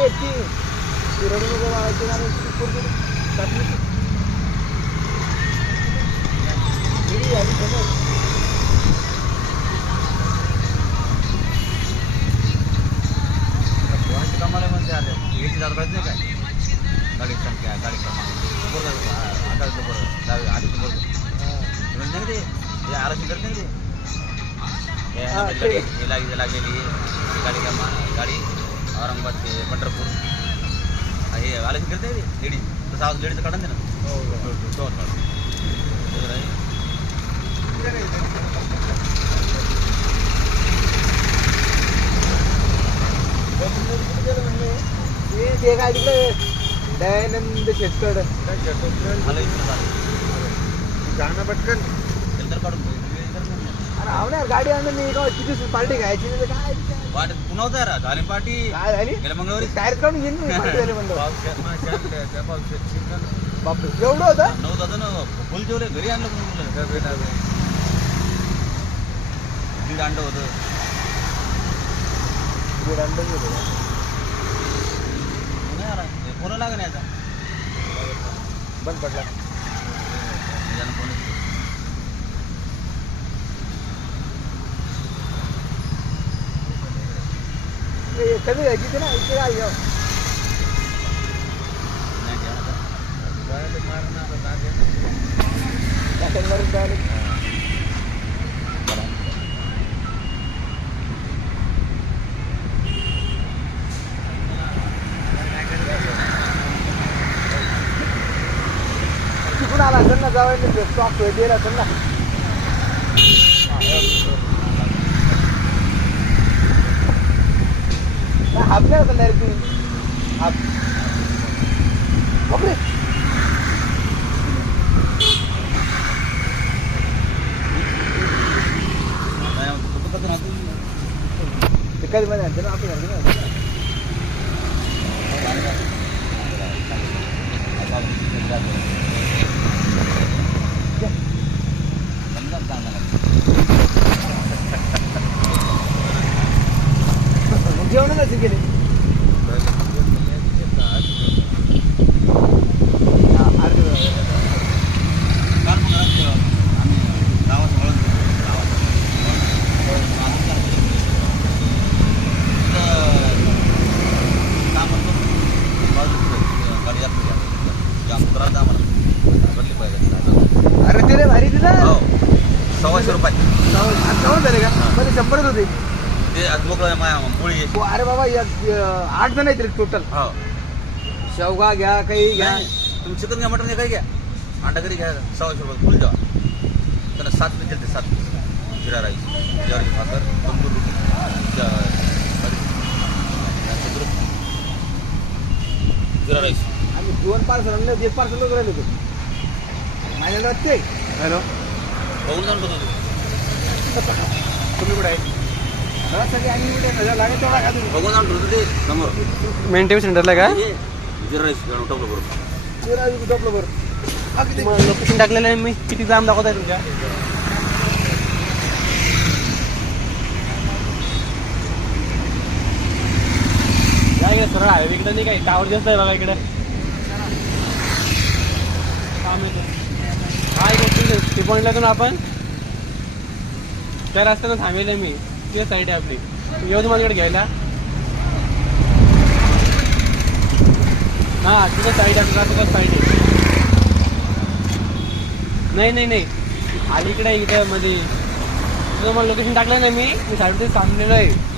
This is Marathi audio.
ती रडू नको मारायची गाणं कमाला म्हणते आले याची जात कळत नाही काय गाडी संख्या गाडी क्रमांक बरोबर आठ बरोबर आधी बरोबर नाही ते आरक्षण करत नाही ते लागलेली गाडी गाडी औरंगाबाद ते पंढरपूर हे आरक्षण करत नाही ते लेडीज तसं आज लेडीचं काढून दे ना ते काय तिकडे दयानंद शेतकड गाणं पटकन तर काढून अरे गाडी आणून किती पार्टी घ्यायची काय वाट पुन्हा होता यार झाली पार्टी काय झाली गेल्या मंगळवारी टायर काढून घेईन म्हणतो बापरे एवढं होतं 9 दादा ना फुल जेवले घरी आणलं मुलं दीड अंड होतं दीड अंड होतं फोन लाग नाही आता बंद पडला कमी घ्यायची ना इथे काय घेऊ तिकडून आला असेल ना जावं स्टॉक दिला असेल ना हाफ नाही होता डायरेक्ट तुम्ही हाफ बापरे ते कधी मध्ये आणते ना आपण जेवण नसेल गेले अरे ते रे भारी दिला 100 रुपये झाले का मध्ये 100च होते ते पोळी अरे बाबा 8 जण आहेत रे टोटल हो शेवगा घ्या काही घ्या तुम्ही चिकन घ्या मटन घ्या काही घ्या अंडा करी घ्या 100 रुपये फुल द्या त्यांना 7 पीस देते 7 पीस जिरा राईस ज्वारी भाकर तंदूर रोटी जिरा राईस आम्ही 2 पार्सल आणले 1 पार्सल राहिले होते माझ्या वाटते हॅलो बघून जाऊन बघतो तुम्ही कुठे आहे सगळे आम्ही कुठे लागेल तेवढा का तुम्ही बघून जाऊन ठेवतो ते समोर मेंटेनन्स सेंटरला का जिरा राईस टोपलं बरोबर टोपलं बरं लोकेशन टाकलेलं आहे मी किती जाम दाखवत आहे तुमच्या काय सरळ हायवे इकडे नाही काही टावर जास्त आहे बघा इकडे काय गोष्टी टी पॉईंटला आपण त्या रस्त्यानं थांबेल मी ते साईड आहे आपली यवतमाळकडे घ्यायला हा तुझं साईड आहे तुझं साईड आहे नाही अलीकडे इकडे मध्ये तुझं मला लोकेशन टाकलं ना मी साईडमध्ये थांबलेलो आहे